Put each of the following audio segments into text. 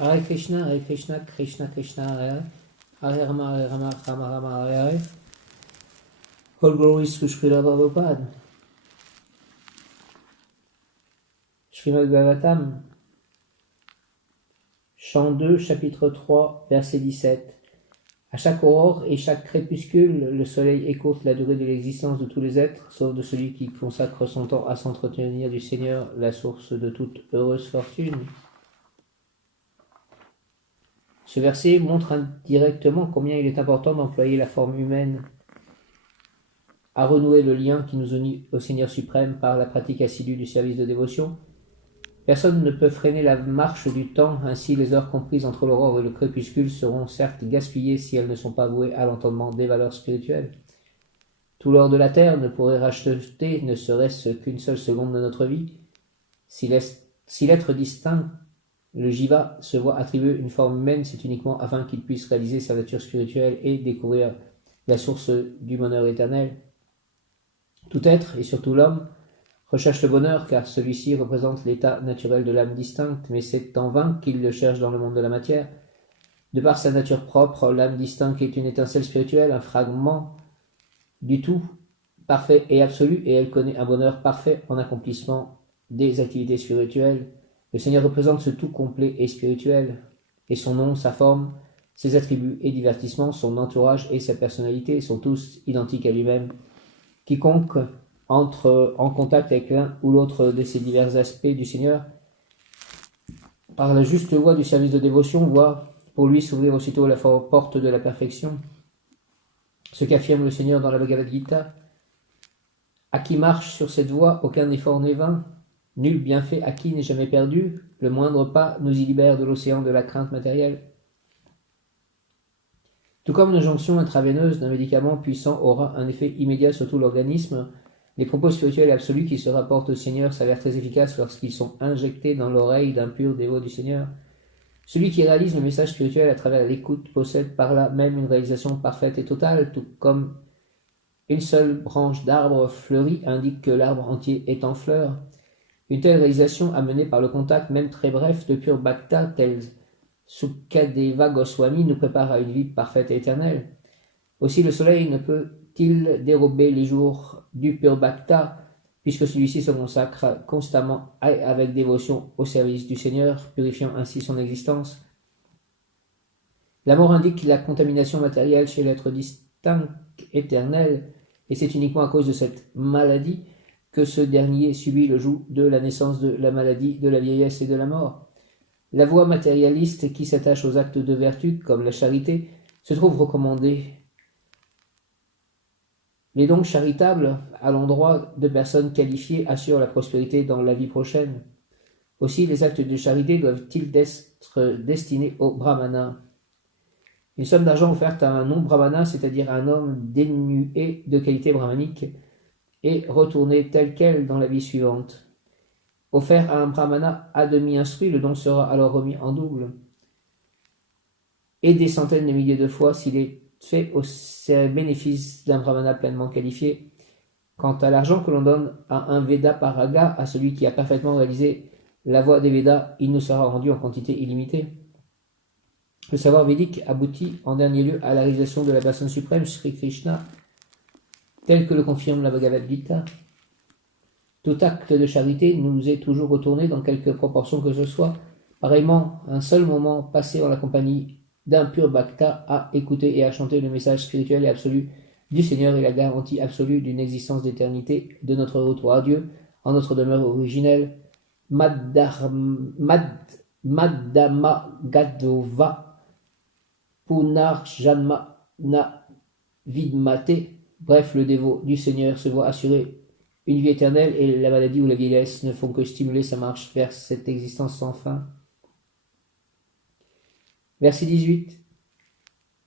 Hare Krishna, Krishna Krishna, Hare Rama, Rama Rama, Hare. All glories to Srila Prabhupada. Srimad Bhagavatam, chant 2, chapitre 3, verset 17. À chaque aurore et chaque crépuscule, le soleil écourte la durée de l'existence de tous les êtres, sauf de celui qui consacre son temps à s'entretenir du Seigneur, la source de toute heureuse fortune. Ce verset montre indirectement combien il est important d'employer la forme humaine à renouer le lien qui nous unit au Seigneur suprême par la pratique assidue du service de dévotion. Personne ne peut freiner la marche du temps, ainsi les heures comprises entre l'aurore et le crépuscule seront certes gaspillées si elles ne sont pas vouées à l'entendement des valeurs spirituelles. Tout l'or de la terre ne pourrait racheter ne serait-ce qu'une seule seconde de notre vie. Si l'être distinct, le jiva, se voit attribuer une forme humaine, c'est uniquement afin qu'il puisse réaliser sa nature spirituelle et découvrir la source du bonheur éternel. Tout être, et surtout l'homme, recherche le bonheur car celui-ci représente l'état naturel de l'âme distincte, mais c'est en vain qu'il le cherche dans le monde de la matière. De par sa nature propre, l'âme distincte est une étincelle spirituelle, un fragment du tout parfait et absolu, et elle connaît un bonheur parfait en accomplissement des activités spirituelles. Le Seigneur représente ce tout complet et spirituel, et son nom, sa forme, ses attributs et divertissements, son entourage et sa personnalité sont tous identiques à lui-même. Quiconque entre en contact avec l'un ou l'autre de ces divers aspects du Seigneur, par la juste voie du service de dévotion, voit pour lui s'ouvrir aussitôt la porte de la perfection. Ce qu'affirme le Seigneur dans la Bhagavad Gita, à qui marche sur cette voie, aucun effort n'est vain, nul bienfait acquis n'est jamais perdu, le moindre pas nous y libère de l'océan de la crainte matérielle. Tout comme une jonction intraveineuse d'un médicament puissant aura un effet immédiat sur tout l'organisme, les propos spirituels absolus qui se rapportent au Seigneur s'avèrent très efficaces lorsqu'ils sont injectés dans l'oreille d'un pur dévot du Seigneur. Celui qui réalise le message spirituel à travers l'écoute possède par là même une réalisation parfaite et totale, tout comme une seule branche d'arbre fleuri indique que l'arbre entier est en fleurs. Une telle réalisation amenée par le contact, même très bref, de pur bhakta, tel Sukadeva Goswami, nous prépare à une vie parfaite et éternelle. Aussi le soleil ne peut-il dérober les jours du pur bhakta, puisque celui-ci se consacre constamment et avec dévotion au service du Seigneur, purifiant ainsi son existence. La mort indique la contamination matérielle chez l'être distinct éternel, et c'est uniquement à cause de cette maladie que ce dernier subit le joug de la naissance, de la maladie, de la vieillesse et de la mort. La voie matérialiste qui s'attache aux actes de vertu, comme la charité, se trouve recommandée. Les dons charitables à l'endroit de personnes qualifiées assurent la prospérité dans la vie prochaine. Aussi, les actes de charité doivent-ils être destinés aux brahmanas. Une somme d'argent offerte à un non-brahmana, c'est-à-dire à un homme dénué de qualité brahmanique, est retournée telle quelle dans la vie suivante. Offert à un brahmana à demi instruit, le don sera alors remis en double, et des centaines de milliers de fois s'il est fait au bénéfice d'un brahmana pleinement qualifié. Quant à l'argent que l'on donne à un Veda Paraga, à celui qui a parfaitement réalisé la voie des Védas, il nous sera rendu en quantité illimitée. Le savoir védique aboutit en dernier lieu à la réalisation de la personne suprême, Sri Krishna, tel que le confirme la Bhagavad Gita. Tout acte de charité nous est toujours retourné dans quelque proportion que ce soit. Pareillement, un seul moment passé en la compagnie d'un pur bhakta à écouter et à chanter le message spirituel et absolu du Seigneur est la garantie absolue d'une existence d'éternité, de notre retour à Dieu, en notre demeure originelle. Madhama Gadova Punarjanma na Vidmate. Bref, le dévot du Seigneur se voit assurer une vie éternelle et la maladie ou la vieillesse ne font que stimuler sa marche vers cette existence sans fin. Verset 18.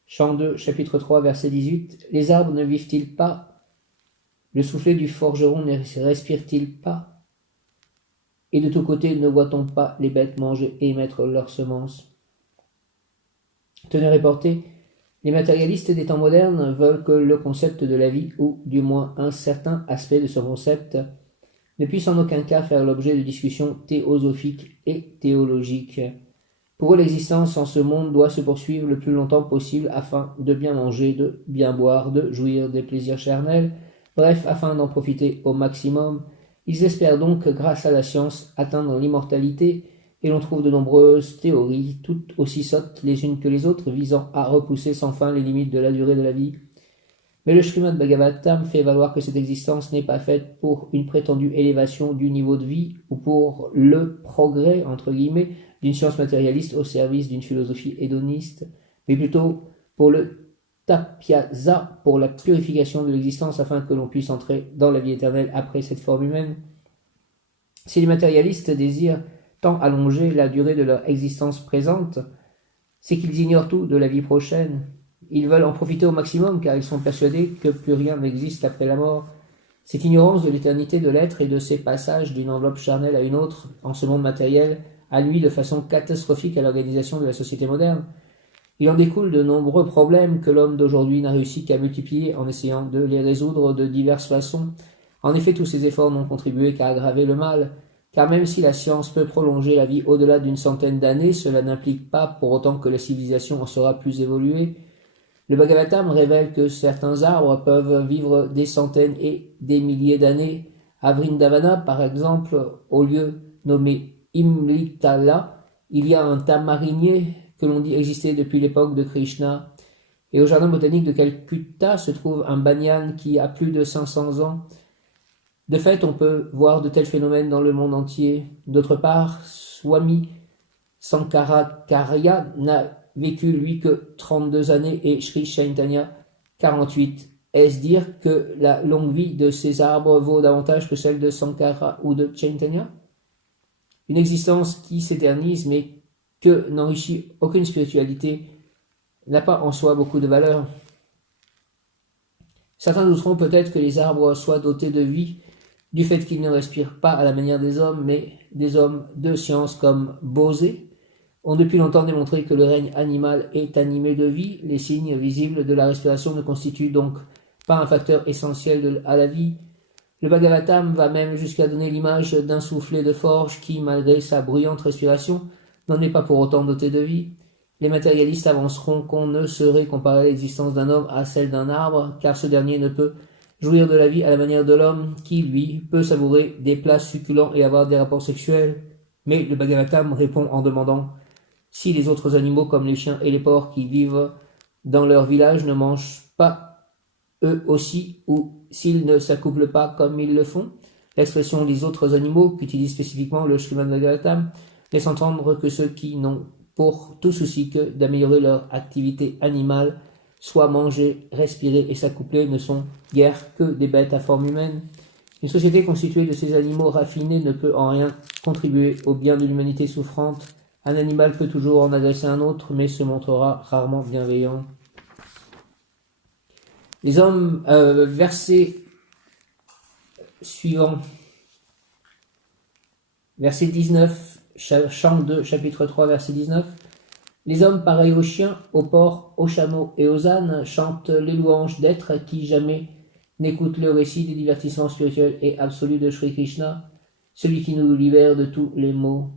Chant 2, chapitre 3, verset 18. Les arbres ne vivent-ils pas? Le soufflet du forgeron ne respire-t-il pas? Et de tous côtés ne voit-on pas les bêtes manger et émettre leurs semences? Teneur et portée, les matérialistes des temps modernes veulent que le concept de la vie, ou du moins un certain aspect de ce concept, ne puisse en aucun cas faire l'objet de discussions théosophiques et théologiques. Pour eux, l'existence en ce monde doit se poursuivre le plus longtemps possible afin de bien manger, de bien boire, de jouir des plaisirs charnels, bref, afin d'en profiter au maximum. Ils espèrent donc, grâce à la science, atteindre l'immortalité, et l'on trouve de nombreuses théories, toutes aussi sottes les unes que les autres, visant à repousser sans fin les limites de la durée de la vie. Mais le Srimad Bhagavatam fait valoir que cette existence n'est pas faite pour une prétendue élévation du niveau de vie ou pour le progrès, entre guillemets, d'une science matérialiste au service d'une philosophie hédoniste, mais plutôt pour le tapyasa, pour la purification de l'existence afin que l'on puisse entrer dans la vie éternelle après cette forme humaine. Si les matérialistes désirent tant allonger la durée de leur existence présente, c'est qu'ils ignorent tout de la vie prochaine. Ils veulent en profiter au maximum car ils sont persuadés que plus rien n'existe après la mort. Cette ignorance de l'éternité de l'être et de ses passages d'une enveloppe charnelle à une autre en ce monde matériel a nuit de façon catastrophique à l'organisation de la société moderne. Il en découle de nombreux problèmes que l'homme d'aujourd'hui n'a réussi qu'à multiplier en essayant de les résoudre de diverses façons. En effet, tous ces efforts n'ont contribué qu'à aggraver le mal, car même si la science peut prolonger la vie au-delà d'une centaine d'années, cela n'implique pas pour autant que la civilisation en sera plus évoluée. Le Bhagavatam révèle que certains arbres peuvent vivre des centaines et des milliers d'années. À Vrindavana, par exemple, au lieu nommé Imlitala, il y a un tamarinier que l'on dit exister depuis l'époque de Krishna. Et au jardin botanique de Calcutta se trouve un banyan qui a plus de 500 ans. De fait, on peut voir de tels phénomènes dans le monde entier. D'autre part, Swami Sankaracharya n'a vécu lui que 32 années et Sri Chaitanya 48. Est-ce dire que la longue vie de ces arbres vaut davantage que celle de Sankara ou de Chaitanya? Une existence qui s'éternise mais que n'enrichit aucune spiritualité n'a pas en soi beaucoup de valeur. Certains douteront peut-être que les arbres soient dotés de vie du fait qu'ils ne respirent pas à la manière des hommes, mais des hommes de science comme Bose ont depuis longtemps démontré que le règne animal est animé de vie. Les signes visibles de la respiration ne constituent donc pas un facteur essentiel à la vie. Le Bhagavatam va même jusqu'à donner l'image d'un soufflet de forge qui, malgré sa bruyante respiration, n'en est pas pour autant doté de vie. Les matérialistes avanceront qu'on ne saurait comparer l'existence d'un homme à celle d'un arbre, car ce dernier ne peut jouir de la vie à la manière de l'homme, qui, lui, peut savourer des plats succulents et avoir des rapports sexuels. Mais le Bhagavatam répond en demandant si les autres animaux comme les chiens et les porcs qui vivent dans leur village ne mangent pas eux aussi, ou s'ils ne s'accouplent pas comme ils le font. L'expression les autres animaux, qu'utilise spécifiquement le Srimad Bhagavatam, laisse entendre que ceux qui n'ont pour tout souci que d'améliorer leur activité animale, soit manger, respirer et s'accoupler, ne sont guère que des bêtes à forme humaine. Une société constituée de ces animaux raffinés ne peut en rien contribuer au bien de l'humanité souffrante. Un animal peut toujours en agresser un autre, mais se montrera rarement bienveillant. Les hommes, verset suivant, verset 19, chant 2, chapitre 3, verset 19. Les hommes, pareils aux chiens, aux porcs, aux chameaux et aux ânes, chantent les louanges d'êtres qui jamais n'écoutent le récit des divertissements spirituels et absolus de Sri Krishna, celui qui nous libère de tous les maux.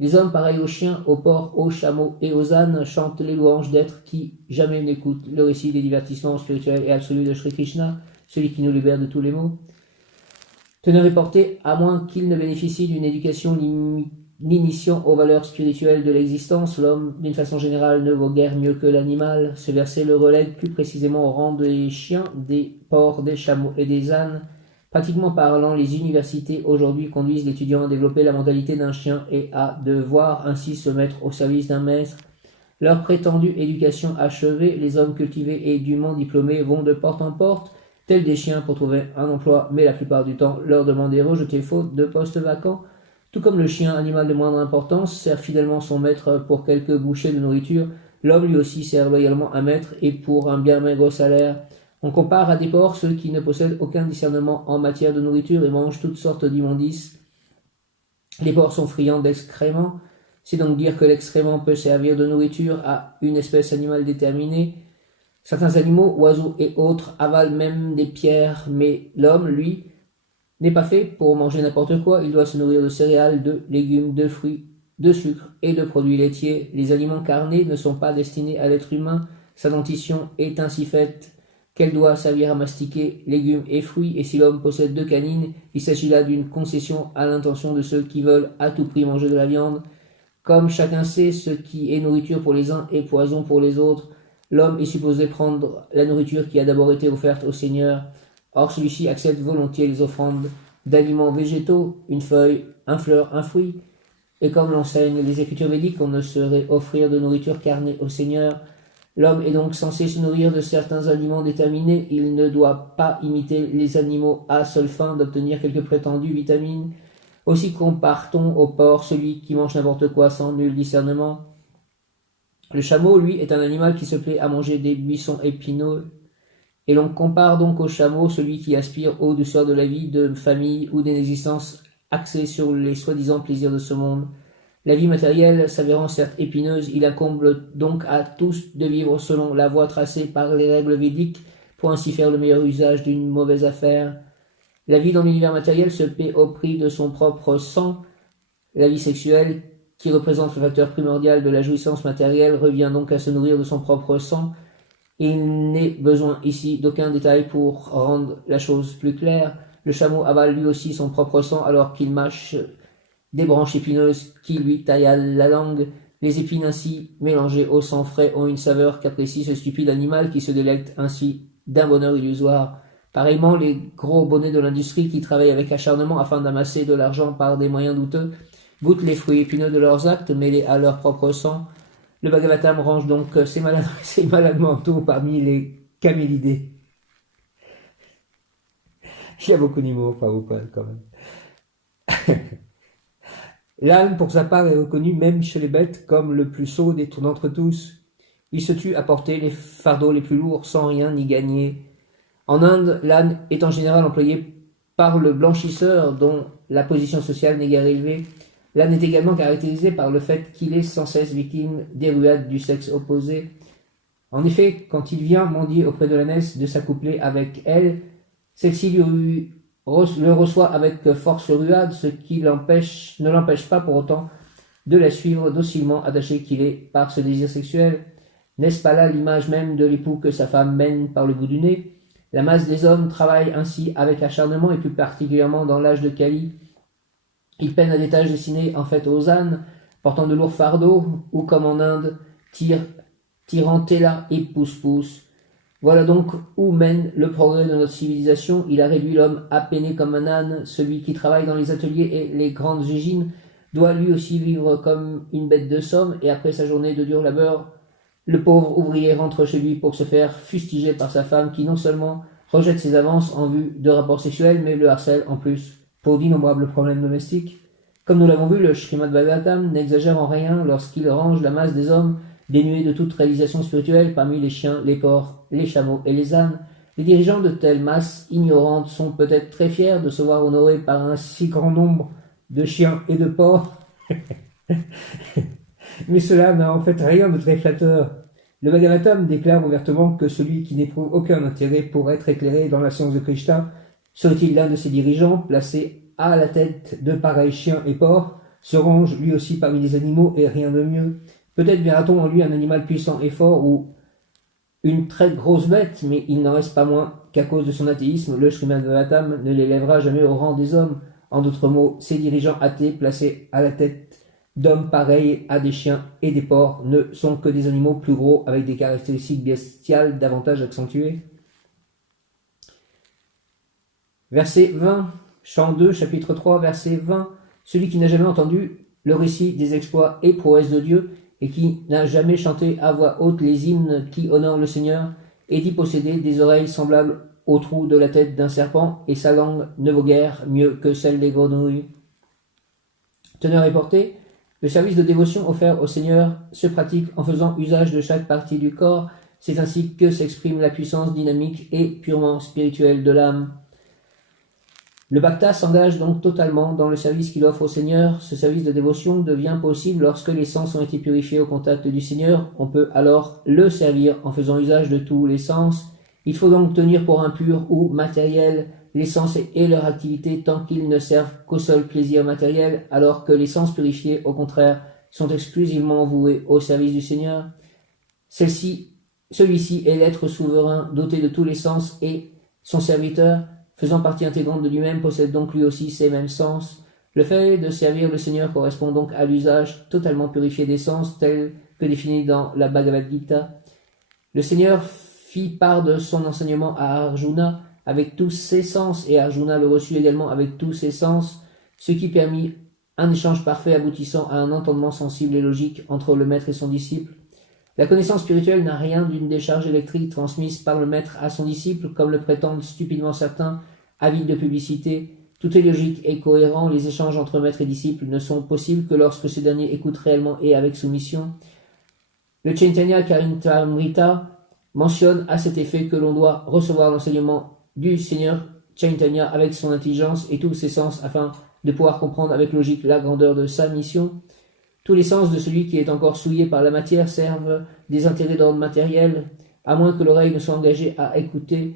Les hommes, pareils aux chiens, aux porcs, aux chameaux et aux ânes, chantent les louanges d'êtres qui jamais n'écoutent le récit des divertissements spirituels et absolus de Sri Krishna, celui qui nous libère de tous les maux. Teneur et porté, à moins qu'il ne bénéficie d'une éducation l'initiant aux valeurs spirituelles de l'existence, l'homme, d'une façon générale, ne vaut guère mieux que l'animal. Ce verset le relègue plus précisément au rang des chiens, des porcs, des chameaux et des ânes. Pratiquement parlant, les universités aujourd'hui conduisent l'étudiant à développer la mentalité d'un chien et à devoir ainsi se mettre au service d'un maître. Leur prétendue éducation achevée, les hommes cultivés et dûment diplômés vont de porte en porte, tels des chiens pour trouver un emploi, mais la plupart du temps leur demande est rejetée faute de postes vacants. Tout comme le chien, animal de moindre importance, sert fidèlement son maître pour quelques bouchées de nourriture, l'homme lui aussi sert loyalement un maître et pour un bien maigre salaire. On compare à des porcs ceux qui ne possèdent aucun discernement en matière de nourriture et mangent toutes sortes d'immondices. Les porcs sont friands d'excréments, c'est donc dire que l'excrément peut servir de nourriture à une espèce animale déterminée. Certains animaux, oiseaux et autres, avalent même des pierres, mais l'homme, lui, n'est pas fait pour manger n'importe quoi, il doit se nourrir de céréales, de légumes, de fruits de sucre et de produits laitiers. Les aliments carnés ne sont pas destinés à l'être humain. Sa dentition est ainsi faite qu'elle doit servir à mastiquer légumes et fruits, et si l'homme possède 2 canines, il s'agit là d'une concession à l'intention de ceux qui veulent à tout prix manger de la viande. Comme chacun sait, ce qui est nourriture pour les uns est poison pour les autres. L'homme est supposé prendre la nourriture qui a d'abord été offerte au Seigneur. Or celui-ci accepte volontiers les offrandes d'aliments végétaux, une feuille, un fleur, un fruit. Et comme l'enseignent les Écritures védiques, on ne saurait offrir de nourriture carnée au Seigneur. L'homme est donc censé se nourrir de certains aliments déterminés. Il ne doit pas imiter les animaux à seule fin d'obtenir quelques prétendues vitamines. Aussi compare-t-on au porc celui qui mange n'importe quoi sans nul discernement. Le chameau, lui, est un animal qui se plaît à manger des buissons épineux. Et l'on compare donc au chameau celui qui aspire aux douceurs de la vie de famille ou d'une existence axée sur les soi-disant plaisirs de ce monde. La vie matérielle s'avérant certes épineuse, il incombe donc à tous de vivre selon la voie tracée par les règles védiques pour ainsi faire le meilleur usage d'une mauvaise affaire. La vie dans l'univers matériel se paie au prix de son propre sang. La vie sexuelle, qui représente le facteur primordial de la jouissance matérielle, revient donc à se nourrir de son propre sang. Il n'est besoin ici d'aucun détail pour rendre la chose plus claire. Le chameau avale lui aussi son propre sang alors qu'il mâche des branches épineuses qui lui taillent la langue. Les épines ainsi mélangées au sang frais ont une saveur qu'apprécie ce stupide animal qui se délecte ainsi d'un bonheur illusoire. Pareillement, les gros bonnets de l'industrie qui travaillent avec acharnement afin d'amasser de l'argent par des moyens douteux goûtent les fruits épineux de leurs actes mêlés à leur propre sang. Le Bhagavatam range donc ces malades mentaux parmi les camélidés. Il y a beaucoup d'humour, Prabhupada, quand même. L'âne, pour sa part, est reconnu même chez les bêtes comme le plus sot d'entre tous. Il se tue à porter les fardeaux les plus lourds sans rien y gagner. En Inde, l'âne est en général employé par le blanchisseur dont la position sociale n'est guère élevée. L'âne est également caractérisé par le fait qu'il est sans cesse victime des ruades du sexe opposé. En effet, quand il vient mendier auprès de l'ânesse de s'accoupler avec elle, celle-ci le reçoit avec force ruade, ce qui ne l'empêche pas pour autant de la suivre docilement attaché qu'il est par ce désir sexuel. N'est-ce pas là l'image même de l'époux que sa femme mène par le bout du nez? La masse des hommes travaille ainsi avec acharnement et plus particulièrement dans l'âge de Kali. Ils peinent à des tâches destinées en fait aux ânes, portant de lourds fardeaux, ou comme en Inde, tirant tela et pousse-pousse. Voilà donc où mène le progrès de notre civilisation. Il a réduit l'homme à peiner comme un âne. Celui qui travaille dans les ateliers et les grandes usines doit lui aussi vivre comme une bête de somme, et après sa journée de dur labeur, le pauvre ouvrier rentre chez lui pour se faire fustiger par sa femme qui non seulement rejette ses avances en vue de rapports sexuels, mais le harcèle en plus pour d'innombrables problèmes domestiques. Comme nous l'avons vu, le Srimad Bhagavatam n'exagère en rien lorsqu'il range la masse des hommes dénués de toute réalisation spirituelle parmi les chiens, les porcs, les chameaux et les ânes. Les dirigeants de telles masses ignorantes sont peut-être très fiers de se voir honorés par un si grand nombre de chiens et de porcs. Mais cela n'a en fait rien de très flatteur. Le Bhagavatam déclare ouvertement que celui qui n'éprouve aucun intérêt pour être éclairé dans la science de Krishna serait-il l'un de ses dirigeants placé à la tête de pareils chiens et porcs, se range lui aussi parmi les animaux et rien de mieux. Peut-être verra-t-on en lui un animal puissant et fort ou une très grosse bête, mais il n'en reste pas moins qu'à cause de son athéisme, le Srimad Bhagavatam ne l'élèvera jamais au rang des hommes. En d'autres mots, ces dirigeants athées placés à la tête d'hommes pareils à des chiens et des porcs ne sont que des animaux plus gros avec des caractéristiques bestiales davantage accentuées. Verset 20, chant 2, chapitre 3, verset 20. Celui qui n'a jamais entendu le récit des exploits et prouesses de Dieu et qui n'a jamais chanté à voix haute les hymnes qui honorent le Seigneur et d'y posséder des oreilles semblables au trou de la tête d'un serpent et sa langue ne vaut guère mieux que celle des grenouilles. Teneur et portée, le service de dévotion offert au Seigneur se pratique en faisant usage de chaque partie du corps. C'est ainsi que s'exprime la puissance dynamique et purement spirituelle de l'âme. Le bhakta s'engage donc totalement dans le service qu'il offre au Seigneur. Ce service de dévotion devient possible lorsque les sens ont été purifiés au contact du Seigneur. On peut alors le servir en faisant usage de tous les sens. Il faut donc tenir pour impur ou matériel les sens et leur activité tant qu'ils ne servent qu'au seul plaisir matériel, alors que les sens purifiés, au contraire, sont exclusivement voués au service du Seigneur. Celui-ci est l'être souverain, doté de tous les sens, et son serviteur, faisant partie intégrante de lui-même, possède donc lui aussi ces mêmes sens. Le fait de servir le Seigneur correspond donc à l'usage totalement purifié des sens, tel que défini dans la Bhagavad Gita. Le Seigneur fit part de son enseignement à Arjuna avec tous ses sens, et Arjuna le reçut également avec tous ses sens, ce qui permit un échange parfait aboutissant à un entendement sensible et logique entre le maître et son disciple. La connaissance spirituelle n'a rien d'une décharge électrique transmise par le maître à son disciple, comme le prétendent stupidement certains, avides de publicité. Tout est logique et cohérent, les échanges entre maître et disciple ne sont possibles que lorsque ce dernier écoute réellement et avec soumission. Le Chaitanya Charitamrita mentionne à cet effet que l'on doit recevoir l'enseignement du Seigneur Chaitanya avec son intelligence et tous ses sens afin de pouvoir comprendre avec logique la grandeur de sa mission. Tous les sens de celui qui est encore souillé par la matière servent des intérêts d'ordre matériel, à moins que l'oreille ne soit engagée à écouter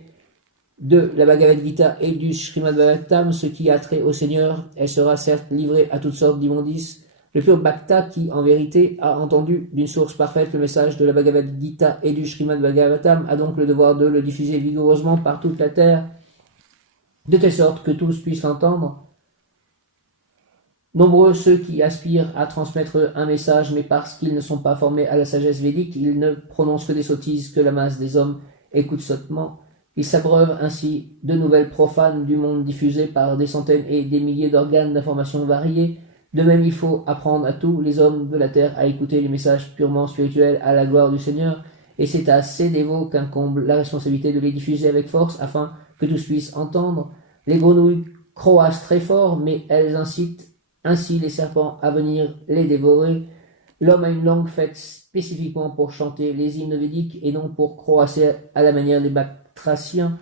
de la Bhagavad Gita et du Srimad Bhagavatam ce qui a trait au Seigneur. Elle sera certes livrée à toutes sortes d'immondices. Le pur Bhakta qui, en vérité, a entendu d'une source parfaite le message de la Bhagavad Gita et du Srimad Bhagavatam a donc le devoir de le diffuser vigoureusement par toute la terre, de telle sorte que tous puissent l'entendre. Nombreux ceux qui aspirent à transmettre un message, mais parce qu'ils ne sont pas formés à la sagesse védique, ils ne prononcent que des sottises que la masse des hommes écoute sottement. Ils s'abreuvent ainsi de nouvelles profanes du monde diffusées par des centaines et des milliers d'organes d'information variés. De même, il faut apprendre à tous les hommes de la terre à écouter les messages purement spirituels à la gloire du Seigneur, et c'est à ces dévots qu'incombe la responsabilité de les diffuser avec force afin que tous puissent entendre. Les grenouilles croassent très fort, mais elles incitent ainsi les serpents à venir les dévorer. L'homme a une langue faite spécifiquement pour chanter les hymnes védiques et non pour croasser à la manière des batraciens.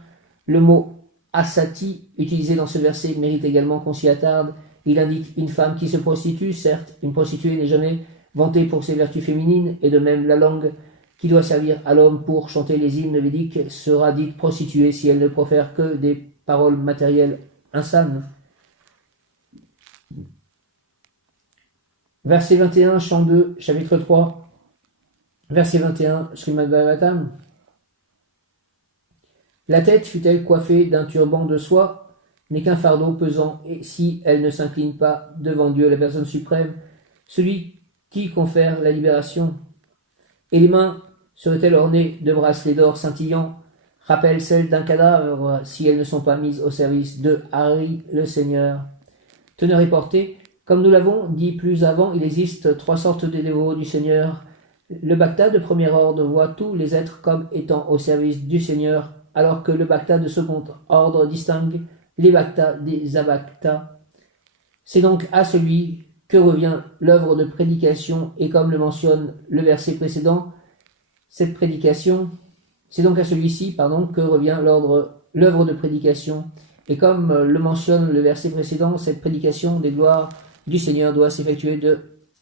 Le mot asati, utilisé dans ce verset, mérite également qu'on s'y attarde. Il indique une femme qui se prostitue. Certes, une prostituée n'est jamais vantée pour ses vertus féminines, et de même la langue qui doit servir à l'homme pour chanter les hymnes védiques sera dite prostituée si elle ne profère que des paroles matérielles insanes. Verset 21, chant 2, chapitre 3, verset 21, Srimad Bhagavatam. La tête, fut-elle coiffée d'un turban de soie, n'est qu'un fardeau pesant, et si elle ne s'incline pas devant Dieu, la personne suprême, celui qui confère la libération. Et les mains seraient-elles ornées de bracelets d'or scintillants, rappellent celles d'un cadavre, si elles ne sont pas mises au service de Hari, le Seigneur. Teneur et portée. Comme nous l'avons dit plus avant, il existe 3 sortes de dévots du Seigneur. Le Bhakta de premier ordre voit tous les êtres comme étant au service du Seigneur, alors que le Bhakta de second ordre distingue les Bhaktas des Abhaktas. C'est donc à celui que revient l'œuvre de prédication, et comme le mentionne le verset précédent, cette prédication, c'est donc à celui-ci, que revient l'œuvre de prédication, et comme le mentionne le verset précédent, cette prédication des gloires du Seigneur doit s'effectuer de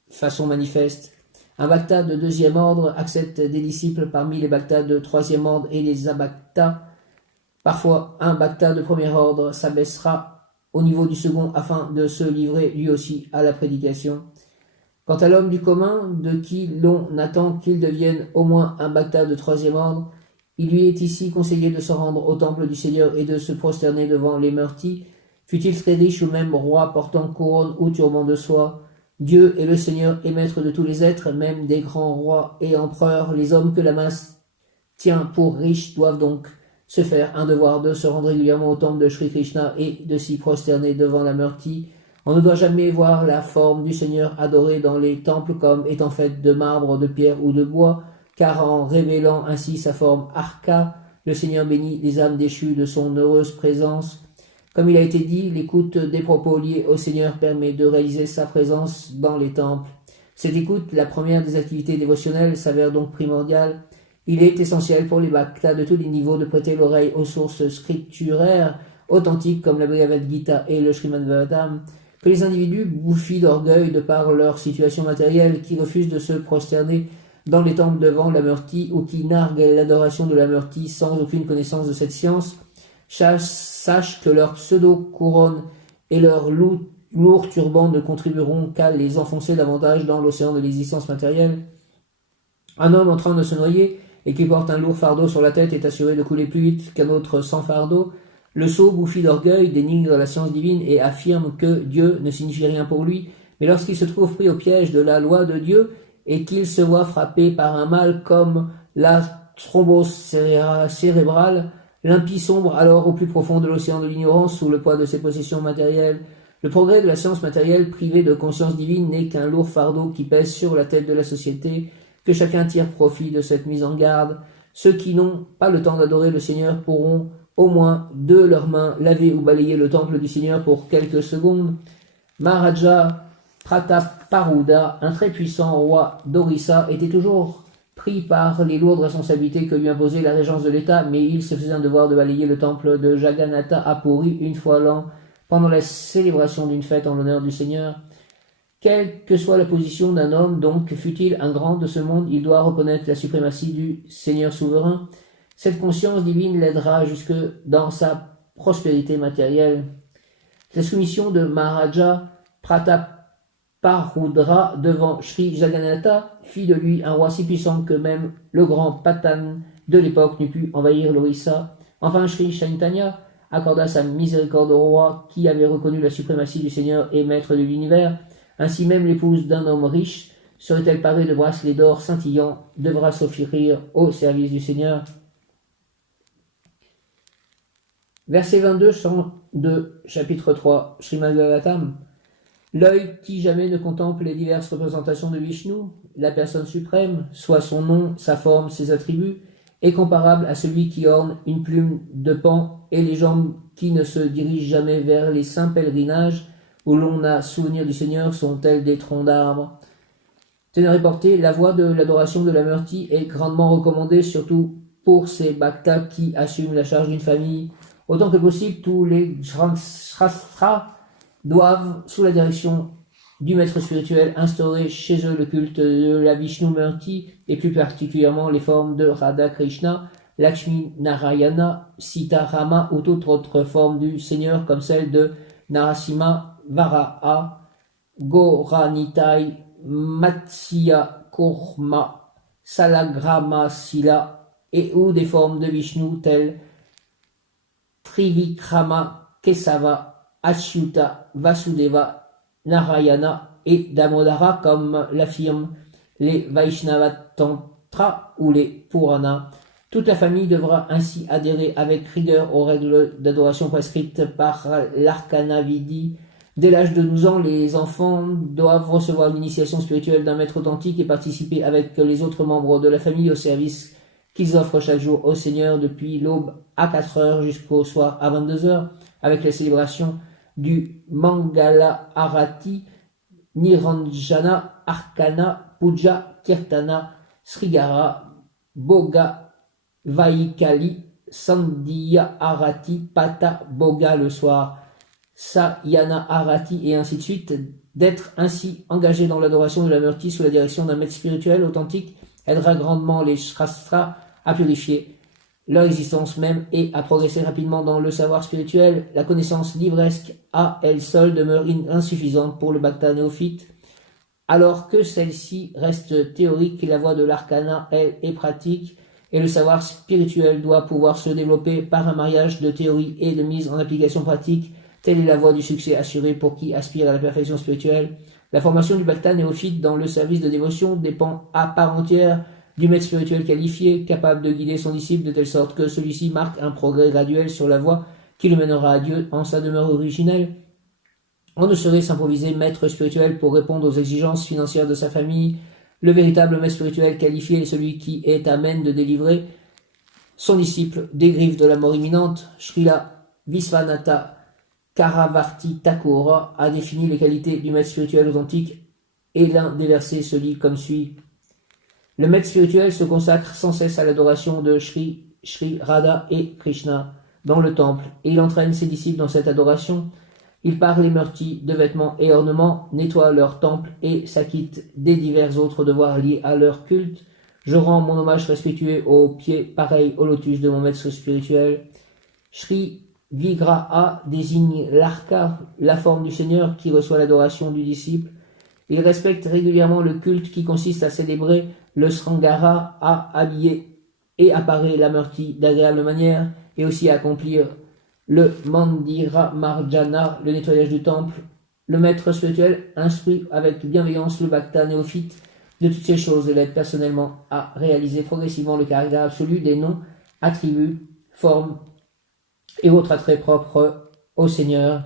façon manifeste. Un Bhakta de deuxième ordre accepte des disciples parmi les Bhaktas de troisième ordre et les Abhaktas. Parfois, un Bhakta de premier ordre s'abaissera au niveau du second afin de se livrer lui aussi à la prédication. Quant à l'homme du commun, de qui l'on attend qu'il devienne au moins un Bhakta de troisième ordre, il lui est ici conseillé de se rendre au temple du Seigneur et de se prosterner devant les meurtis, fût-il très riche ou même roi portant couronne ou turban de soie. Dieu est le Seigneur et maître de tous les êtres, même des grands rois et empereurs. Les hommes que la masse tient pour riches doivent donc se faire un devoir de se rendre régulièrement au temple de Sri Krishna et de s'y prosterner devant la meurtie. On ne doit jamais voir la forme du Seigneur adorée dans les temples comme étant faite de marbre, de pierre ou de bois, car en révélant ainsi sa forme arca, le Seigneur bénit les âmes déchues de son heureuse présence. Comme il a été dit, l'écoute des propos liés au Seigneur permet de réaliser sa présence dans les temples. Cette écoute, la première des activités dévotionnelles, s'avère donc primordiale. Il est essentiel pour les Bhaktas de tous les niveaux de prêter l'oreille aux sources scripturaires authentiques comme la Bhagavad Gita et le Srimad Bhagavatam, que les individus bouffis d'orgueil de par leur situation matérielle, qui refusent de se prosterner dans les temples devant la meurtie ou qui narguent l'adoration de la meurtie sans aucune connaissance de cette science, Sache que leurs pseudo-couronnes et leurs lourds turbans ne contribueront qu'à les enfoncer davantage dans l'océan de l'existence matérielle. Un homme en train de se noyer et qui porte un lourd fardeau sur la tête est assuré de couler plus vite qu'un autre sans fardeau. Le sot, bouffi d'orgueil, dénigre la science divine et affirme que Dieu ne signifie rien pour lui, mais lorsqu'il se trouve pris au piège de la loi de Dieu et qu'il se voit frappé par un mal comme la thrombose cérébrale, l'impie sombre alors au plus profond de l'océan de l'ignorance sous le poids de ses possessions matérielles. Le progrès de la science matérielle privée de conscience divine n'est qu'un lourd fardeau qui pèse sur la tête de la société, que chacun tire profit de cette mise en garde. Ceux qui n'ont pas le temps d'adorer le Seigneur pourront au moins de leurs mains laver ou balayer le temple du Seigneur pour quelques secondes. Maharaja Prataparuda, un très puissant roi d'Orissa, était toujours pris par les lourdes responsabilités que lui imposait la régence de l'État, mais il se faisait un devoir de balayer le temple de Jagannatha à Puri une fois l'an, pendant la célébration d'une fête en l'honneur du Seigneur. Quelle que soit la position d'un homme, donc, fût-il un grand de ce monde, il doit reconnaître la suprématie du Seigneur souverain. Cette conscience divine l'aidera jusque dans sa prospérité matérielle. La soumission de Maharaja Prataparudra devant Sri Jagannatha fit de lui un roi si puissant que même le grand Patan de l'époque n'eût pu envahir l'Orissa. Enfin, Sri Chaitanya accorda sa miséricorde au roi qui avait reconnu la suprématie du Seigneur et maître de l'univers. Ainsi même l'épouse d'un homme riche, serait-elle parée de bracelets d'or scintillants, devra s'offrir au service du Seigneur. Verset 22, chant 2, chapitre 3, Srimad Bhagavatam. L'œil qui jamais ne contemple les diverses représentations de Vishnu, la personne suprême, soit son nom, sa forme, ses attributs, est comparable à celui qui orne une plume de pan et les jambes qui ne se dirigent jamais vers les saints pèlerinages où l'on a souvenir du Seigneur sont telles des troncs d'arbres. Tenez reporté, la voie de l'adoration de la Murti est grandement recommandée, surtout pour ces bhaktas qui assument la charge d'une famille. Autant que possible, tous les shastras doivent, sous la direction du maître spirituel, instaurer chez eux le culte de la Vishnu Murti, et plus particulièrement les formes de Radha Krishna, Lakshmi Narayana, Sita Rama ou toute autre forme du Seigneur comme celle de Narasimha, Varaha, Goranitai, Matsya, Kurma, Salagrama Sila, et ou des formes de Vishnu telles Trivikrama, Kesava, Achyuta, Vasudeva, Narayana et Damodara comme l'affirment les Vaishnava Tantra ou les Puranas. Toute la famille devra ainsi adhérer avec rigueur aux règles d'adoration prescrites par l'Arkana Vidi. Dès l'âge de 12 ans, les enfants doivent recevoir l'initiation spirituelle d'un maître authentique et participer avec les autres membres de la famille au service qu'ils offrent chaque jour au Seigneur depuis l'aube à 4 heures jusqu'au soir à 22 heures, avec la célébration du Mangala Arati, Niranjana, Arkana, Puja, Kirtana, Srigara, Boga, Vaikali, Sandhya Arati, Pata, Boga le soir, Sayana Arati et ainsi de suite. D'être ainsi engagé dans l'adoration de la Murti sous la direction d'un maître spirituel authentique aidera grandement les shastras à purifier leur existence même et à progresser rapidement dans le savoir spirituel. La connaissance livresque à elle seule demeure insuffisante pour le bhakta néophyte, alors que celle-ci reste théorique. La voie de l'arcana, elle, est pratique, et le savoir spirituel doit pouvoir se développer par un mariage de théorie et de mise en application pratique. Telle est la voie du succès assuré pour qui aspire à la perfection spirituelle. La formation du bhakta néophyte dans le service de dévotion dépend à part entière du maître spirituel qualifié, capable de guider son disciple de telle sorte que celui-ci marque un progrès graduel sur la voie qui le mènera à Dieu en sa demeure originelle. On ne saurait s'improviser maître spirituel pour répondre aux exigences financières de sa famille. Le véritable maître spirituel qualifié est celui qui est à même de délivrer son disciple des griffes de la mort imminente. Srila Visvanatha Karavarti Thakura a défini les qualités du maître spirituel authentique et l'un des versets se lit comme suit. Le maître spirituel se consacre sans cesse à l'adoration de Shri Radha et Krishna dans le temple et il entraîne ses disciples dans cette adoration. Il pare les murtis de vêtements et ornements, nettoie leur temple et s'acquitte des divers autres devoirs liés à leur culte. Je rends mon hommage respectueux aux pieds pareils au lotus de mon maître spirituel. Shri Vigraha désigne l'arka, la forme du Seigneur qui reçoit l'adoration du disciple. Il respecte régulièrement le culte qui consiste à célébrer le Srangara, à habiller et apparaître la Murti d'agréable manière, et aussi à accomplir le Mandira Marjana, le nettoyage du temple. Le maître spirituel instruit avec bienveillance le Bhakta néophyte de toutes ces choses et l'aide personnellement à réaliser progressivement le caractère absolu des noms, attributs, formes et autres attraits propres au Seigneur.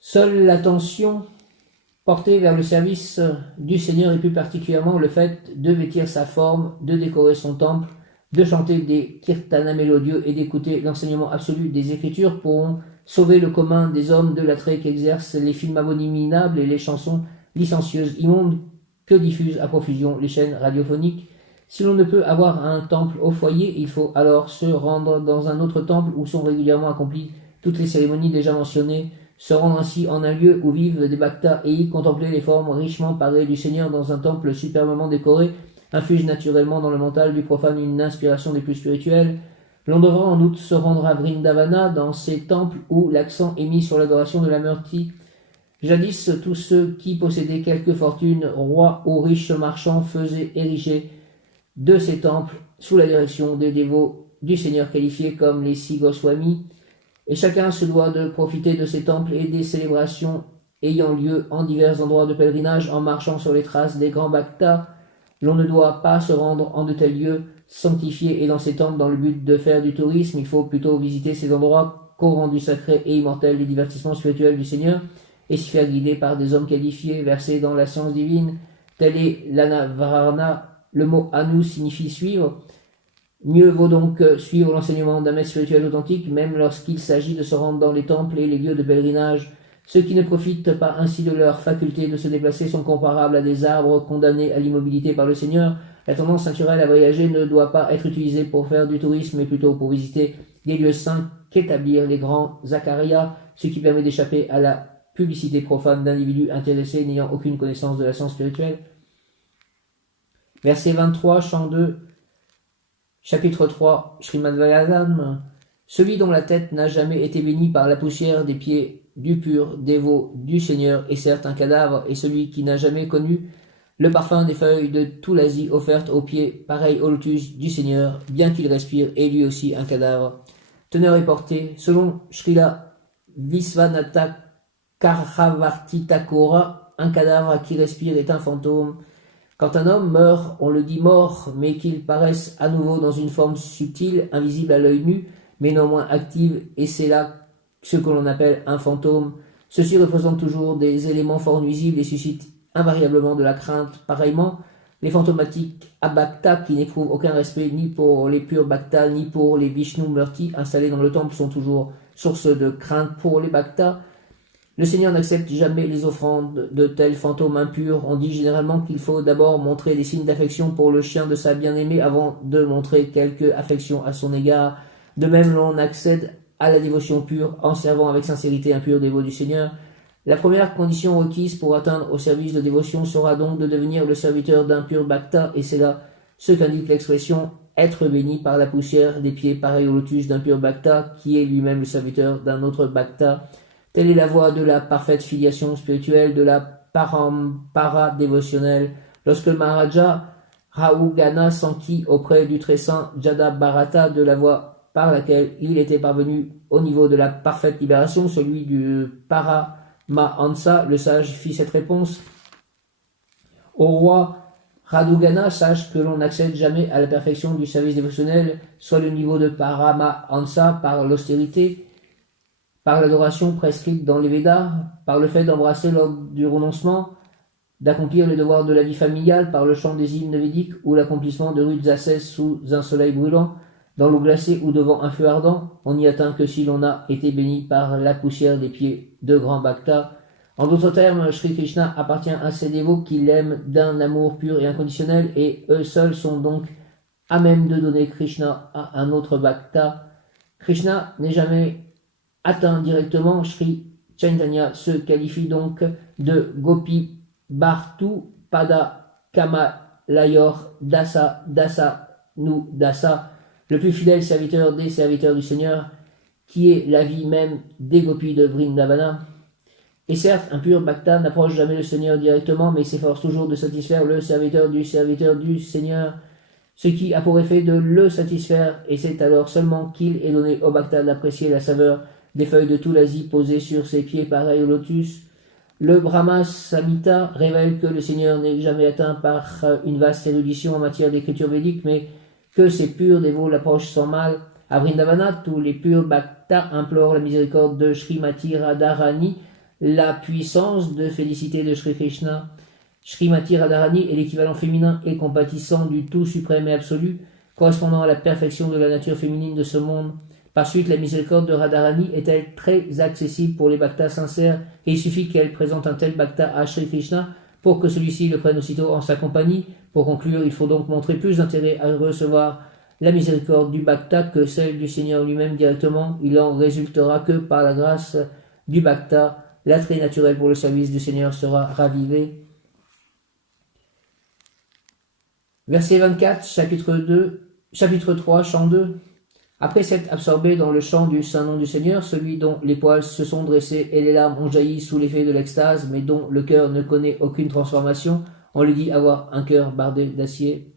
Seule l'attention portée vers le service du Seigneur et plus particulièrement le fait de vêtir sa forme, de décorer son temple, de chanter des kirtanas mélodieux et d'écouter l'enseignement absolu des Écritures pourront sauver le commun des hommes de l'attrait qu'exercent les films abominables et les chansons licencieuses, immondes, que diffusent à profusion les chaînes radiophoniques. Si l'on ne peut avoir un temple au foyer, il faut alors se rendre dans un autre temple où sont régulièrement accomplies toutes les cérémonies déjà mentionnées, se rendre ainsi en un lieu où vivent des bhaktas et y contempler les formes richement parées du Seigneur dans un temple superbement décoré, infuse naturellement dans le mental du profane une inspiration des plus spirituelles. L'on devra en outre se rendre à Vrindavana, dans ces temples où l'accent est mis sur l'adoration de la Murti. Jadis, tous ceux qui possédaient quelque fortune, rois ou riches marchands, faisaient ériger de ces temples sous la direction des dévots du Seigneur qualifiés comme les 6 Goswamis, et chacun se doit de profiter de ces temples et des célébrations ayant lieu en divers endroits de pèlerinage en marchant sur les traces des grands bhaktas. L'on ne doit pas se rendre en de tels lieux sanctifiés et dans ces temples dans le but de faire du tourisme. Il faut plutôt visiter ces endroits qu'ont rendu sacrés et immortels les divertissements spirituels du Seigneur et s'y faire guider par des hommes qualifiés, versés dans la science divine. Tel est l'anavarna. Le mot anu signifie suivre. Mieux vaut donc suivre l'enseignement d'un maître spirituel authentique, même lorsqu'il s'agit de se rendre dans les temples et les lieux de pèlerinage. Ceux qui ne profitent pas ainsi de leur faculté de se déplacer sont comparables à des arbres condamnés à l'immobilité par le Seigneur. La tendance naturelle à voyager ne doit pas être utilisée pour faire du tourisme, mais plutôt pour visiter des lieux saints qu'établir les grands Zacharias, ce qui permet d'échapper à la publicité profane d'individus intéressés n'ayant aucune connaissance de la science spirituelle. Verset 23, chant 2, chapitre 3, Srimad Bhagavatam. Celui dont la tête n'a jamais été bénie par la poussière des pieds du pur dévot du Seigneur est certes un cadavre, et celui qui n'a jamais connu le parfum des feuilles de Tulasi offertes aux pieds pareil au lotus du Seigneur, bien qu'il respire, est lui aussi un cadavre. Teneur et portée, selon Srila Visvanatha Karhavarti Thakura, un cadavre qui respire est un fantôme. Quand un homme meurt, on le dit mort, mais qu'il paraisse à nouveau dans une forme subtile, invisible à l'œil nu, mais néanmoins active, et c'est là ce que l'on appelle un fantôme. Ceci représente toujours des éléments fort nuisibles et suscite invariablement de la crainte. Pareillement, les fantomatiques abhaktas qui n'éprouvent aucun respect ni pour les purs bhaktas ni pour les Vishnu Murti installés dans le temple sont toujours source de crainte pour les bhaktas. Le Seigneur n'accepte jamais les offrandes de tels fantômes impurs. On dit généralement qu'il faut d'abord montrer des signes d'affection pour le chien de sa bien-aimée avant de montrer quelque affection à son égard. De même, l'on accède à la dévotion pure en servant avec sincérité un pur dévot du Seigneur. La première condition requise pour atteindre au service de dévotion sera donc de devenir le serviteur d'un pur bhakta, et c'est là ce qu'indique l'expression « être béni par la poussière des pieds pareil au lotus d'un pur bhakta, qui est lui-même le serviteur d'un autre bhakta ». Telle est la voie de la parfaite filiation spirituelle, de la parampara dévotionnelle. Lorsque le Maharaja Rahugana s'enquit auprès du très saint Jada Bharata de la voie par laquelle il était parvenu au niveau de la parfaite libération, celui du Paramahansa, le sage fit cette réponse. Au roi Radhugana, sache que l'on n'accède jamais à la perfection du service dévotionnel, soit le niveau de Paramahansa par l'austérité, par l'adoration prescrite dans les Védas, par le fait d'embrasser l'ordre du renoncement, d'accomplir les devoirs de la vie familiale par le chant des hymnes védiques ou l'accomplissement de rudes ascèses sous un soleil brûlant, dans l'eau glacée ou devant un feu ardent. On n'y atteint que si l'on a été béni par la poussière des pieds de grands bhaktas. En d'autres termes, Sri Krishna appartient à ces dévots qui l'aiment d'un amour pur et inconditionnel, et eux seuls sont donc à même de donner Krishna à un autre bhakta. Krishna n'est jamais atteint directement. Sri Chaitanya se qualifie donc de Gopi Bhartu Pada Kamalayor Dasa Dasa Nu Dasa, le plus fidèle serviteur des serviteurs du Seigneur. qui est la vie même des gopis de Vrindavana. Et certes, un pur bhakta n'approche jamais le Seigneur directement, mais s'efforce toujours de satisfaire le serviteur du Seigneur, ce qui a pour effet de le satisfaire, et c'est alors seulement qu'il est donné au bhakta d'apprécier la saveur des feuilles de Tulasi posées sur ses pieds pareils au lotus. Le Brahma Samhita révèle que le Seigneur n'est jamais atteint par une vaste érudition en matière d'écriture védique, mais que ses purs dévots l'approchent sans mal. À Vrindavana, tous les purs bhaktas implorent la miséricorde de Srimati Radharani, la puissance de félicité de Sri Krishna. Srimati Radharani est l'équivalent féminin et compatissant du tout suprême et absolu, correspondant à la perfection de la nature féminine de ce monde. Par suite, la miséricorde de Radharani est-elle très accessible pour les bhaktas sincères, et il suffit qu'elle présente un tel bhakta à Sri Krishna pour que celui-ci le prenne aussitôt en sa compagnie. Pour conclure, il faut donc montrer plus d'intérêt à recevoir la miséricorde du bhakta que celle du Seigneur lui-même directement. Il en résultera que par la grâce du bhakta, l'attrait naturel pour le service du Seigneur sera ravivé. Verset 24, chapitre 3, chant 2. Après s'être absorbé dans le chant du Saint-Nom du Seigneur, celui dont les poils se sont dressés et les larmes ont jailli sous l'effet de l'extase, mais dont le cœur ne connaît aucune transformation, on lui dit avoir un cœur bardé d'acier.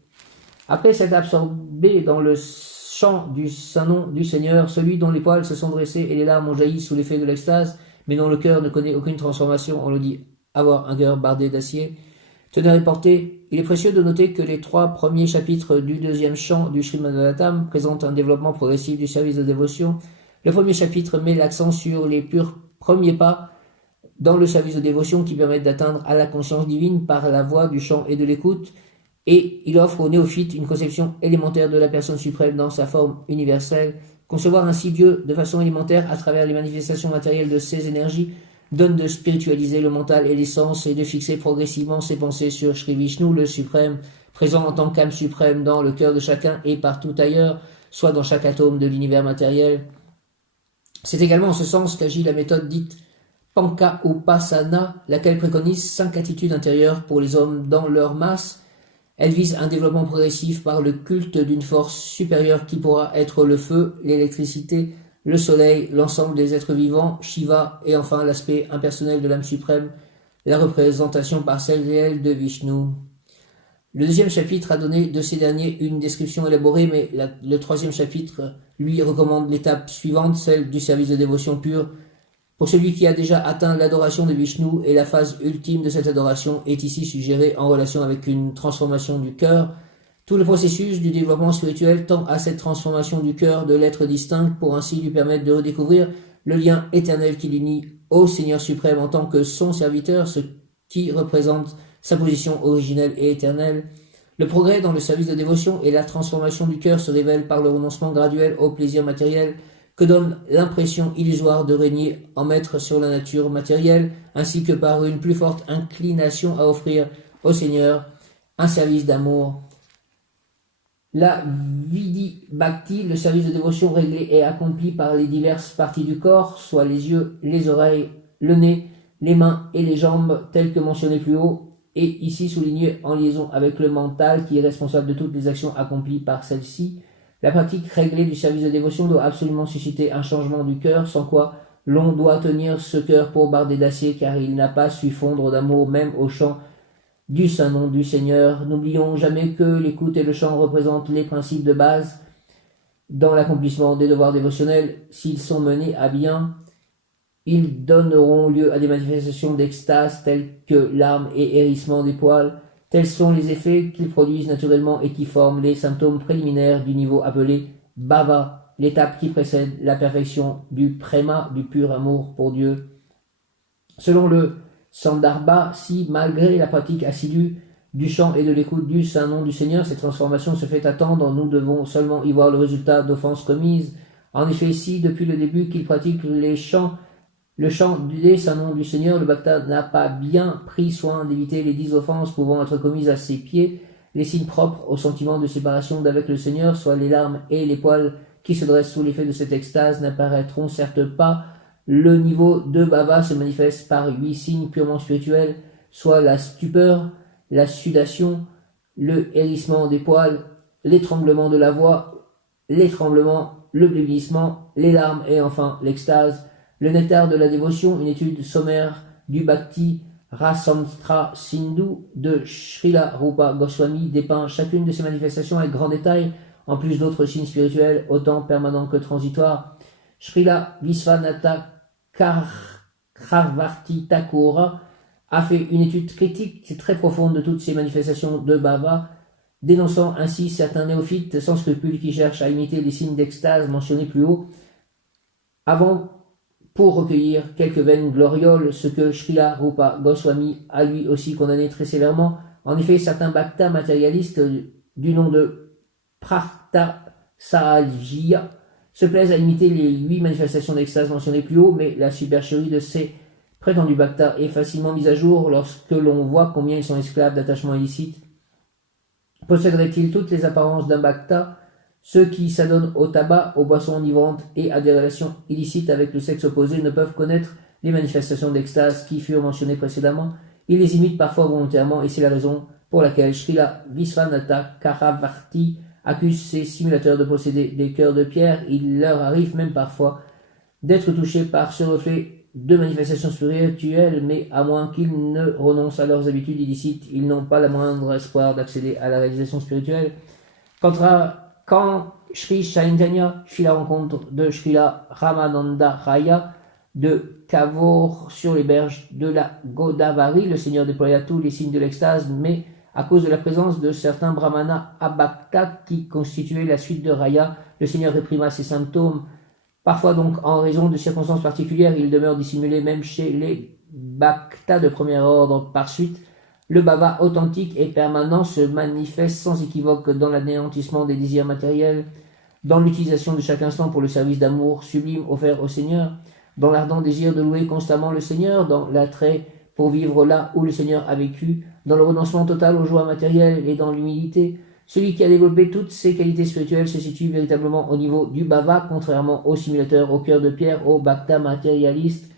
Après s'être absorbé dans le chant du Saint-Nom du Seigneur, celui dont les poils se sont dressés et les larmes ont jailli sous l'effet de l'extase, mais dont le cœur ne connaît aucune transformation, on lui dit avoir un cœur bardé d'acier. Tenez reporté, il est précieux de noter que les 3 premiers chapitres du 2e chant du Srimad Bhagavatam présentent un développement progressif du service de dévotion. Le premier chapitre met l'accent sur les purs premiers pas dans le service de dévotion qui permettent d'atteindre à la conscience divine par la voie du chant et de l'écoute, et il offre aux néophytes une conception élémentaire de la personne suprême dans sa forme universelle. Concevoir ainsi Dieu de façon élémentaire à travers les manifestations matérielles de ses énergies donne de spiritualiser le mental et les sens et de fixer progressivement ses pensées sur Sri Vishnu, le suprême, présent en tant qu'âme suprême dans le cœur de chacun et partout ailleurs, soit dans chaque atome de l'univers matériel. C'est également en ce sens qu'agit la méthode dite Panka Upasana, laquelle préconise 5 attitudes intérieures pour les hommes dans leur masse. Elle vise un développement progressif par le culte d'une force supérieure qui pourra être le feu, l'électricité, le soleil, l'ensemble des êtres vivants, Shiva, et enfin l'aspect impersonnel de l'âme suprême, la représentation partielle réelle de Vishnu. Le 2e chapitre a donné de ces derniers une description élaborée, mais le 3e chapitre lui recommande l'étape suivante, celle du service de dévotion pure. Pour celui qui a déjà atteint l'adoration de Vishnu, et la phase ultime de cette adoration est ici suggérée en relation avec une transformation du cœur. Tout le processus du développement spirituel tend à cette transformation du cœur de l'être distinct pour ainsi lui permettre de redécouvrir le lien éternel qui l'unit au Seigneur suprême en tant que son serviteur, ce qui représente sa position originelle et éternelle. Le progrès dans le service de dévotion et la transformation du cœur se révèlent par le renoncement graduel au plaisir matériel que donne l'impression illusoire de régner en maître sur la nature matérielle, ainsi que par une plus forte inclination à offrir au Seigneur un service d'amour. La Vidhi Bhakti, le service de dévotion réglé et accompli par les diverses parties du corps, soit les yeux, les oreilles, le nez, les mains et les jambes, tels que mentionnés plus haut, et ici souligné en liaison avec le mental qui est responsable de toutes les actions accomplies par celle-ci. La pratique réglée du service de dévotion doit absolument susciter un changement du cœur, sans quoi l'on doit tenir ce cœur pour bardé d'acier, car il n'a pas su fondre d'amour même au chant du Saint-Nom du Seigneur. N'oublions jamais que l'écoute et le chant représentent les principes de base dans l'accomplissement des devoirs dévotionnels. S'ils sont menés à bien, ils donneront lieu à des manifestations d'extase telles que larmes et hérissements des poils. Tels sont les effets qu'ils produisent naturellement et qui forment les symptômes préliminaires du niveau appelé Bhava, l'étape qui précède la perfection du Prema, du pur amour pour Dieu. Selon le Sandarbha, si malgré la pratique assidue du chant et de l'écoute du Saint-Nom du Seigneur, cette transformation se fait attendre, nous devons seulement y voir le résultat d'offenses commises. En effet, si depuis le début qu'il pratique le chant des Saint-Nom du Seigneur, le bhakta n'a pas bien pris soin d'éviter les 10 offenses pouvant être commises à ses pieds, les signes propres au sentiment de séparation d'avec le Seigneur, soit les larmes et les poils qui se dressent sous l'effet de cette extase, n'apparaîtront certes pas. Le niveau de Bhava se manifeste par 8 signes purement spirituels, soit la stupeur, la sudation, le hérissement des poils, l'étranglement de la voix, l'étranglement le bénissement, les larmes et enfin l'extase. Le nectar de la dévotion, une étude sommaire du Bhakti Rasamstra Sindhu de Srila Rupa Goswami dépeint chacune de ces manifestations avec grand détail, en plus d'autres signes spirituels, autant permanents que transitoires. Srila Visvanatha Chakravarti Thakura a fait une étude critique très profonde de toutes ces manifestations de Bhava, dénonçant ainsi certains néophytes sans scrupules qui cherchent à imiter les signes d'extase mentionnés plus haut, avant pour recueillir quelques vaines glorioles, ce que Srila Rupa Goswami a lui aussi condamné très sévèrement. En effet, certains bhaktas matérialistes du nom de Prarthasajiya se plaisent à imiter les 8 manifestations d'extase mentionnées plus haut, mais la supercherie de ces prétendus bhaktas est facilement mise à jour lorsque l'on voit combien ils sont esclaves d'attachements illicites. Posséderaient-ils toutes les apparences d'un bhakta? Ceux qui s'adonnent au tabac, aux boissons enivrantes et à des relations illicites avec le sexe opposé ne peuvent connaître les manifestations d'extase qui furent mentionnées précédemment. Ils les imitent parfois volontairement et c'est la raison pour laquelle Srila Visvanatha Chakravarti accuse ces simulateurs de posséder des cœurs de pierre. Il leur arrive même parfois d'être touchés par ce reflet de manifestations spirituelles, mais à moins qu'ils ne renoncent à leurs habitudes illicites, ils n'ont pas la moindre espoir d'accéder à la réalisation spirituelle. Quand Sri Chaitanya fit la rencontre de Srila Ramananda Raya de Kavor sur les berges de la Godavari, le Seigneur déploya tous les signes de l'extase, mais à cause de la présence de certains brahmanas abhaktas qui constituaient la suite de Raya, le Seigneur réprima ces symptômes. Parfois donc, en raison de circonstances particulières, il demeure dissimulé même chez les bhaktas de premier ordre. Par suite, le bhava authentique et permanent se manifeste sans équivoque dans l'anéantissement des désirs matériels, dans l'utilisation de chaque instant pour le service d'amour sublime offert au Seigneur, dans l'ardent désir de louer constamment le Seigneur, dans l'attrait pour vivre là où le Seigneur a vécu, dans le renoncement total aux joies matérielles et dans l'humilité. Celui qui a développé toutes ces qualités spirituelles se situe véritablement au niveau du bhava, contrairement aux simulateurs, au cœur de pierre, aux bhaktas matérialistes.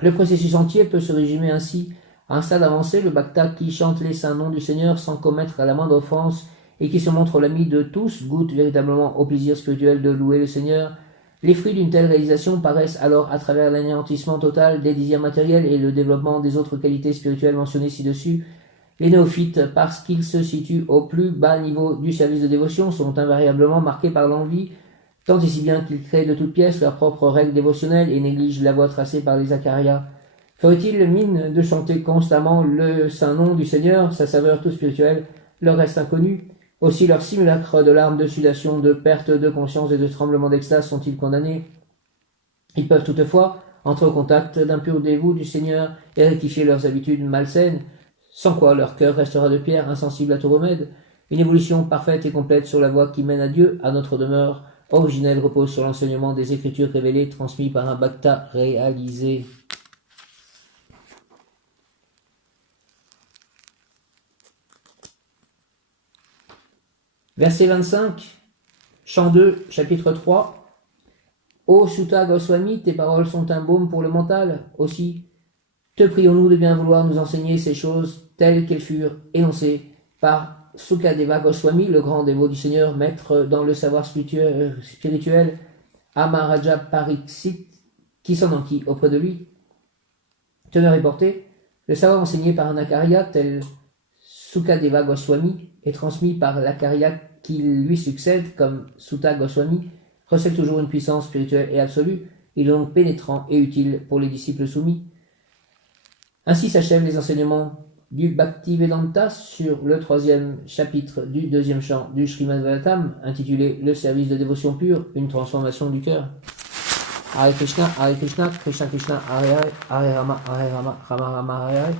Le processus entier peut se résumer ainsi. À un stade avancé, le bhakta qui chante les saints noms du Seigneur sans commettre la moindre offense et qui se montre l'ami de tous goûte véritablement au plaisir spirituel de louer le Seigneur. Les fruits d'une telle réalisation paraissent alors à travers l'anéantissement total des désirs matériels et le développement des autres qualités spirituelles mentionnées ci-dessus. Les néophytes, parce qu'ils se situent au plus bas niveau du service de dévotion, sont invariablement marqués par l'envie, tant et si bien qu'ils créent de toutes pièces leurs propres règles dévotionnelles et négligent la voie tracée par les Acharyas. Ferait-il mine de chanter constamment le saint nom du Seigneur, sa saveur tout spirituelle, leur reste inconnue? Aussi leurs simulacres de larmes, de sudation, de perte de conscience et de tremblements d'extase sont-ils condamnés? Ils peuvent toutefois entrer au contact d'un pur dévot du Seigneur et rectifier leurs habitudes malsaines, sans quoi leur cœur restera de pierre, insensible à tout remède. Une évolution parfaite et complète sur la voie qui mène à Dieu, à notre demeure originelle, repose sur l'enseignement des Écritures révélées, transmis par un bhakta réalisé. Verset 25, chant 2, chapitre 3. Ô Sutta Goswami, tes paroles sont un baume pour le mental. Aussi, te prions-nous de bien vouloir nous enseigner ces choses telles qu'elles furent énoncées par Sukadeva Goswami, le grand dévot du Seigneur, maître dans le savoir spirituel, à Maharaja Pariksit, qui s'en enquit auprès de lui. Teneur et portée, le savoir enseigné par un Acharya tel Sukadeva Goswami est transmis par l'Acharya qui lui succède comme Sutta Goswami, recèle toujours une puissance spirituelle et absolue. Il est donc pénétrant et utile pour les disciples soumis. Ainsi s'achèvent les enseignements du Bhaktivedanta sur le 3e chapitre du 2e chant du Srimad Bhagavatam, intitulé Le service de dévotion pure, une transformation du cœur. Hare Krishna, Krishna Krishna, Hare Hare, Hare Rama, Rama Rama, Hare Hare.